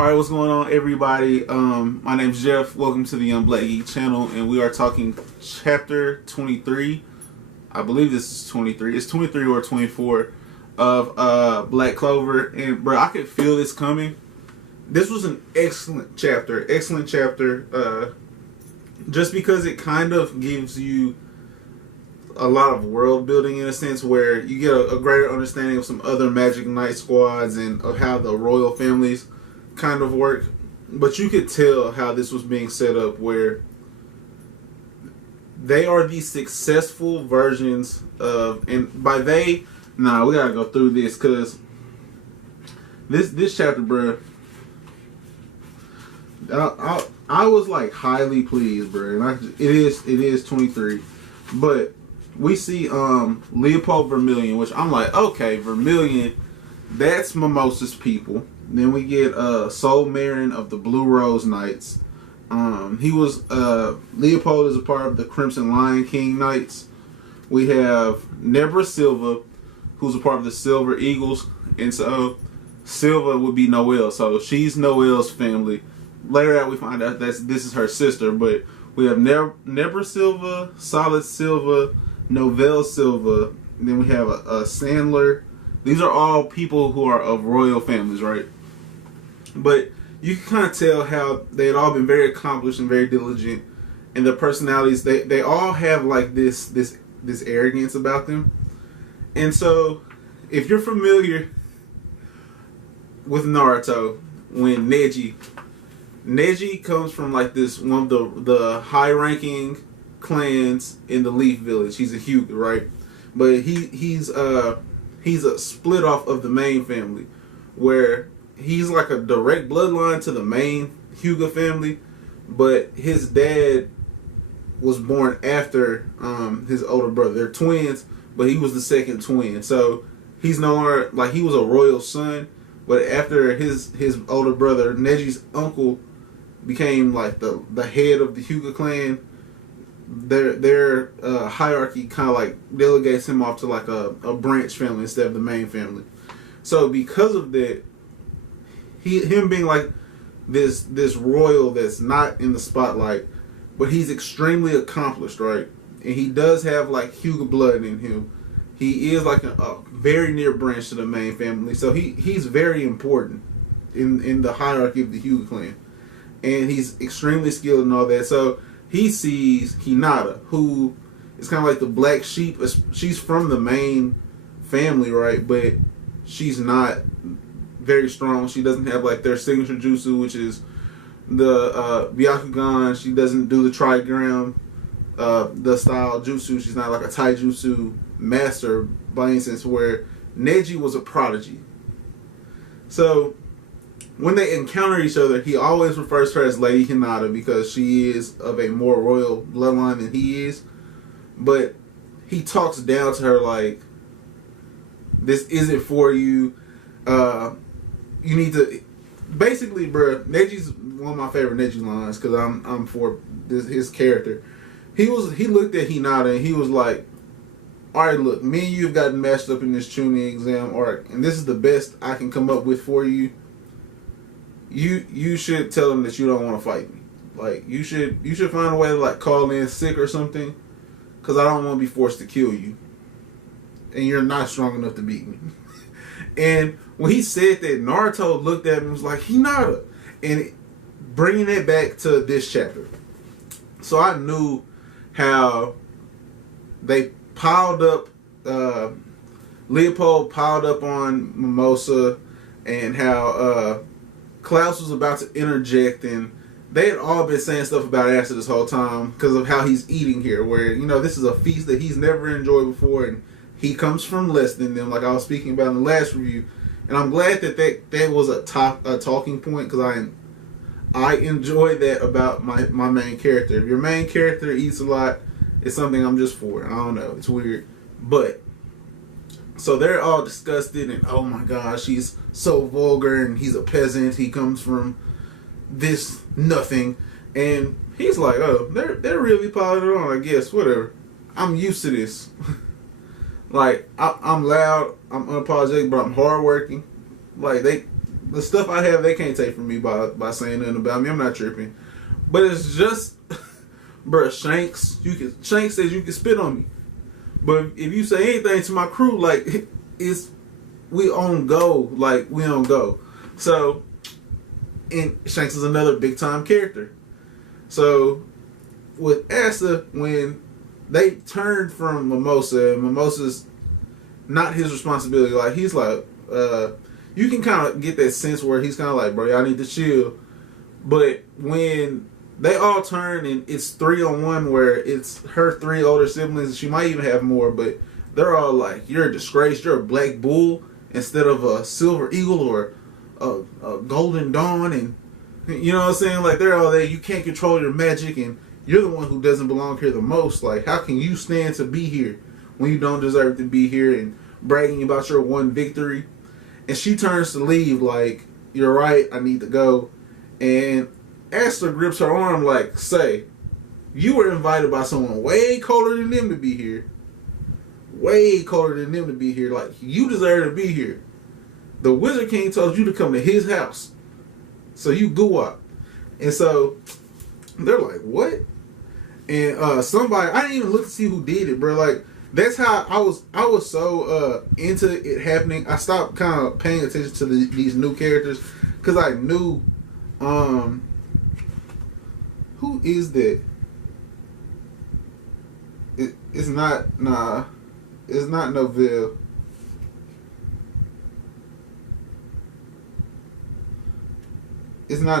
All right, what's going on, everybody? My name's Jeff. Welcome to the Young Black Geek channel, and we are talking chapter 23. I believe this is 23. It's 23 or 24 of Black Clover, and bro, I could feel this coming. This was an excellent chapter, just because it kind of gives you a lot of world building in a sense, where you get a greater understanding of some other Magic Knight squads and of how the royal families kind of work. But you could tell how this was being set up, where they are the successful versions of, and by they, nah, we gotta go through this, because this chapter, bro, I was like highly pleased, bro. And it is 23, but we see Leopold Vermilion, which I'm like, okay, Vermilion, that's Mimosa's people. Then we get Sol Marin of the Blue Rose Knights. He was Leopold is a part of the Crimson Lion King Knights. We have Nebra Silva, who's a part of the Silver Eagles, and so Silva would be Noelle. So she's Noelle's family. Later on, we find out this is her sister, but we have Nebra Silva, Solid Silva, Noelle Silva, and then we have a Sandler. These are all people who are of royal families, right? But you can kind of tell how they had all been very accomplished and very diligent, and their personalities, they all have like this arrogance about them. And so, if you're familiar with Naruto, when Neji comes from like this one of the high-ranking clans in the Leaf Village. He's a Hyuga, right? But he's a split off of the main family, where he's like a direct bloodline to the main Hyuga family, but his dad was born after his older brother. They're twins, but he was the second twin. So he's no longer, like, he was a royal son, but after his older brother, Neji's uncle, became like the head of the Hyuga clan, their hierarchy kind of like delegates him off to like a branch family instead of the main family. So because of that, him being like this royal that's not in the spotlight, but he's extremely accomplished, right? And he does have like Hyuga blood in him. He is like a very near branch to the main family, so he's very important in the hierarchy of the Hyuga clan, and he's extremely skilled and all that. So he sees Hinata, who is kind of like the black sheep. She's from the main family, right? But she's not very strong. She doesn't have like their signature jutsu, which is the Byakugan. She doesn't do the trigram, the style jutsu. She's not like a taijutsu master by any sense, where Neji was a prodigy. So when they encounter each other, he always refers to her as Lady Hinata because she is of a more royal bloodline than he is. But he talks down to her like, this isn't for you. You need to, basically, bro. Neji's one of my favorite Neji lines because I'm for his character. He looked at Hinata and he was like, all right, look, me and you have gotten matched up in this Chunin exam arc, and this is the best I can come up with for you. You should tell him that you don't want to fight me. Like, you should find a way to like call in sick or something, because I don't want to be forced to kill you, and you're not strong enough to beat me. And when he said that, Naruto looked at him and was like, Hinata. And bringing it back to this chapter. So I knew how they piled up, Leopold piled up on Mimosa, and how Klaus was about to interject, and they had all been saying stuff about Asta this whole time because of how he's eating here, where, you know, this is a feast that he's never enjoyed before, and he comes from less than them, like I was speaking about in the last review. And I'm glad that was a talking point, because I enjoy that about my main character. If your main character eats a lot, it's something I'm just for. I don't know, it's weird. But so they're all disgusted, and oh my gosh, he's so vulgar, and he's a peasant. He comes from this nothing, and he's like, oh, they're really piling it on. I guess whatever. I'm used to this. Like, I'm loud, I'm unapologetic, but I'm hardworking. Like, the stuff I have, they can't take from me by saying nothing about me. I'm not tripping. But it's just, bruh, Shanks says you can spit on me. But if you say anything to my crew, like, we on go. Like, we on go. So, and Shanks is another big time character. So, with Asta, when they turned from Mimosa, and Mimosa's not his responsibility, like, he's like, you can kind of get that sense where he's kind of like, bro, y'all need to chill. But when they all turn and it's 3-on-1 where it's her 3 older siblings, she might even have more, but they're all like, you're a disgrace, you're a black bull instead of a silver eagle or a golden dawn, and you know what I'm saying? Like, they're all there, you can't control your magic, and you're the one who doesn't belong here the most. Like, how can you stand to be here when you don't deserve to be here, and bragging about your one victory? And she turns to leave like, you're right, I need to go. And Asta grips her arm like, say, you were invited by someone way colder than them to be here. Way colder than them to be here. Like, you deserve to be here. The Wizard King told you to come to his house. So you go up. And so they're like, what? And somebody, I didn't even look to see who did it, bro. Like, that's how I was so into it happening. I stopped kind of paying attention to these new characters because I knew, who is that? It's not Noelle. It's not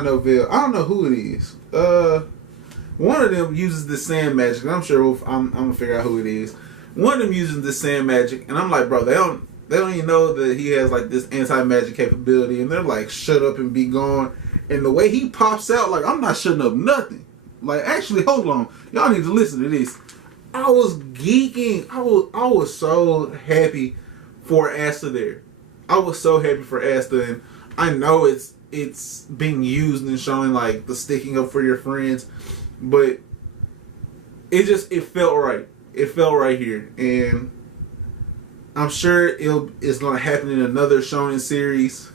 Noelle. I don't know who it is. One of them uses the sand magic. I'm sure I'm gonna figure out who it is. One of them uses the sand magic, and I'm like, bro, they don't even know that he has like this anti-magic capability, and they're like, shut up and be gone. And the way he pops out, like, I'm not shutting up nothing. Like, actually, hold on, y'all need to listen to this. I was geeking. I was so happy for Asta there. I was so happy for Asta, and I know it's being used and showing like the sticking up for your friends, but it felt right. It felt right here, and I'm sure it's going to happen in another shonen series.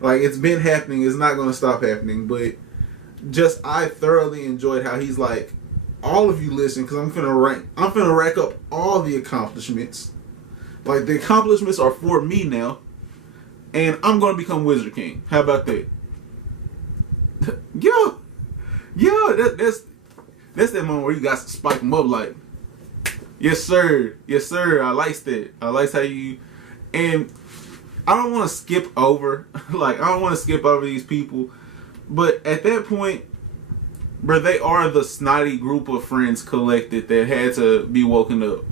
Like, it's been happening. It's not going to stop happening. But just, I thoroughly enjoyed how he's like, all of you listen, because I'm finna rack up all the accomplishments. Like, the accomplishments are for me now, and I'm going to become Wizard King. How about that? Yo, that's that moment where you got to spike them up like, yes sir, I like that. I like how you, and I don't want to skip over, like, I don't want to skip over these people, but at that point, bro, they are the snotty group of friends collected that had to be woken up.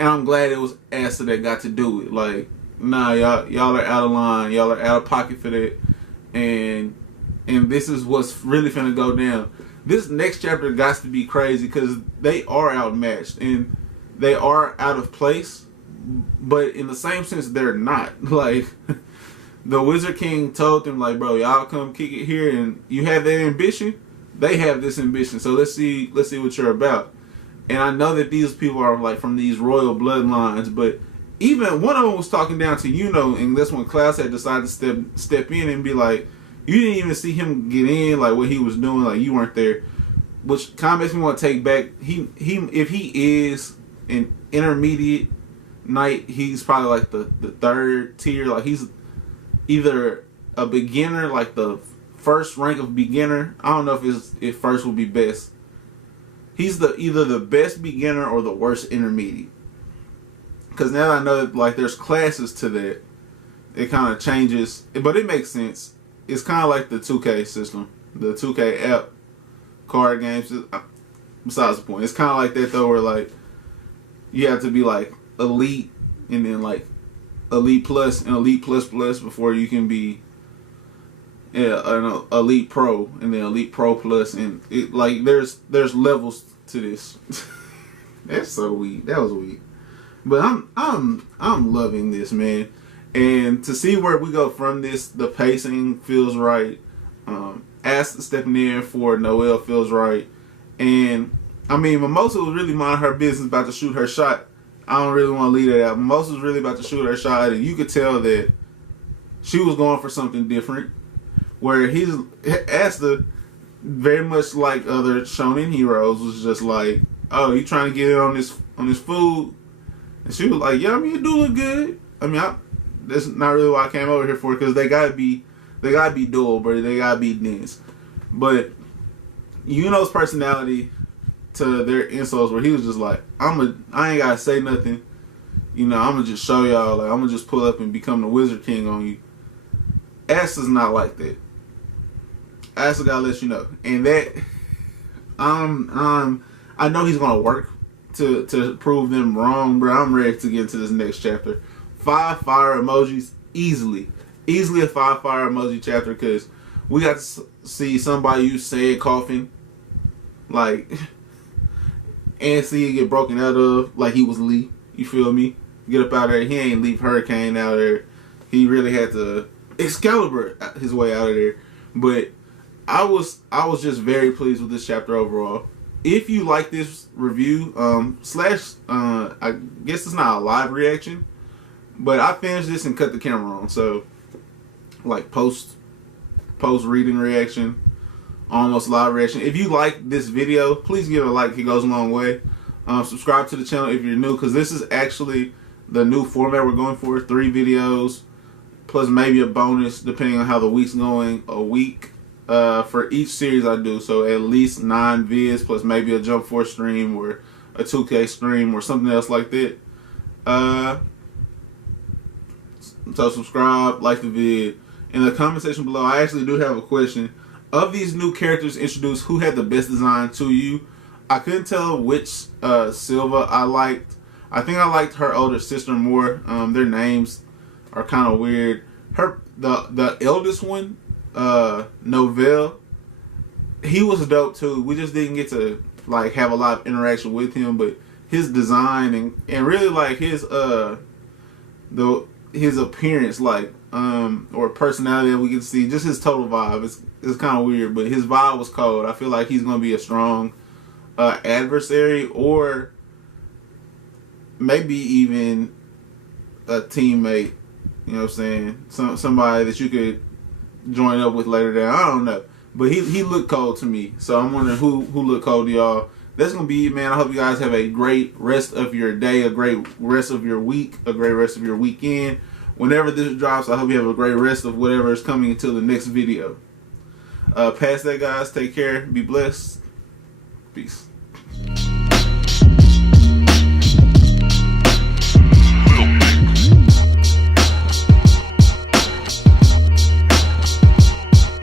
And I'm glad it was Asta that got to do it. Like, nah, y'all are out of line, y'all are out of pocket for that, and this is what's really finna go down. This next chapter got to be crazy because they are outmatched and they are out of place, but in the same sense, they're not. Like, the Wizard King told them, like, bro, y'all come kick it here, and you have that ambition. They have this ambition, so let's see what you're about. And I know that these people are like from these royal bloodlines, but even one of them was talking down to and that's when Klaus had decided to step in and be like, you didn't even see him get in, like what he was doing, like you weren't there, which kind of makes me want to take back. He if he is an intermediate knight, he's probably like the third tier. Like, he's either a beginner, like the first rank of beginner. I don't know if first would be best. He's either the best beginner or the worst intermediate. Because now that I know that, like, there's classes to that, it kind of changes, but it makes sense. It's kind of like the 2K system, the 2K app card games. Besides the point, it's kind of like that though, where like you have to be like elite, and then like elite plus and elite plus plus before you can be an elite pro, and then elite pro plus, and it like there's levels to this. That's so weak. That was weak. But I'm loving this, man. And to see where we go from this, the pacing feels right. Asta stepping in for Noelle feels right. And, I mean, Mimosa was really minding her business about to shoot her shot. I don't really want to leave that out. Mimosa was really about to shoot her shot, and you could tell that she was going for something different. Where Asta, very much like other shonen heroes, was just like, oh, you trying to get in on this food? And she was like, yeah, I mean, you do look good. I mean, that's not really what I came over here for, because they gotta be dual, bro. They gotta be dense. But Yuno's personality to their insults, where he was just like, I ain't gotta say nothing. You know, I'm gonna just show y'all. Like, I'm gonna just pull up and become the Wizard King on you. Asta's not like that. Asta gotta let you know, and that I know he's gonna work to prove them wrong, bro. I'm ready to get into this next chapter. 5 fire emojis, easily a 5 fire emoji chapter, because we got to see somebody use sad coughing, like, and see it get broken out of, like he was Lee. You feel me? Get up out of there. He ain't leave Hurricane out of there. He really had to Excalibur his way out of there. But I was just very pleased with this chapter overall. If you like this review, I guess it's not a live reaction, but I finished this and cut the camera on, so like post reading reaction, almost live reaction. If you like this video, please give it a like. It goes a long way. Subscribe to the channel if you're new, because this is actually the new format we're going for: 3 videos plus maybe a bonus depending on how the week's going. A week for each series I do, so at least 9 vids plus maybe a Jump Force stream or a 2K stream or something else like that. So subscribe, like the vid. In the comment section below, I actually do have a question. Of these new characters introduced, who had the best design to you? I couldn't tell which Silva I liked. I think I liked her older sister more. Their names are kind of weird. The eldest one, Noelle, he was dope too. We just didn't get to like have a lot of interaction with him, but his design and really like his appearance, like or personality that we get to see, just his total vibe. It's kind of weird, but his vibe was cold. I feel like he's gonna be a strong adversary, or maybe even a teammate. You know what I'm saying? Somebody that you could join up with later down. I don't know. But he looked cold to me. So I'm wondering who looked cold to y'all. That's going to be it, man. I hope you guys have a great rest of your day, a great rest of your week, a great rest of your weekend. Whenever this drops, I hope you have a great rest of whatever is coming until the next video. Past that, guys, take care. Be blessed. Peace.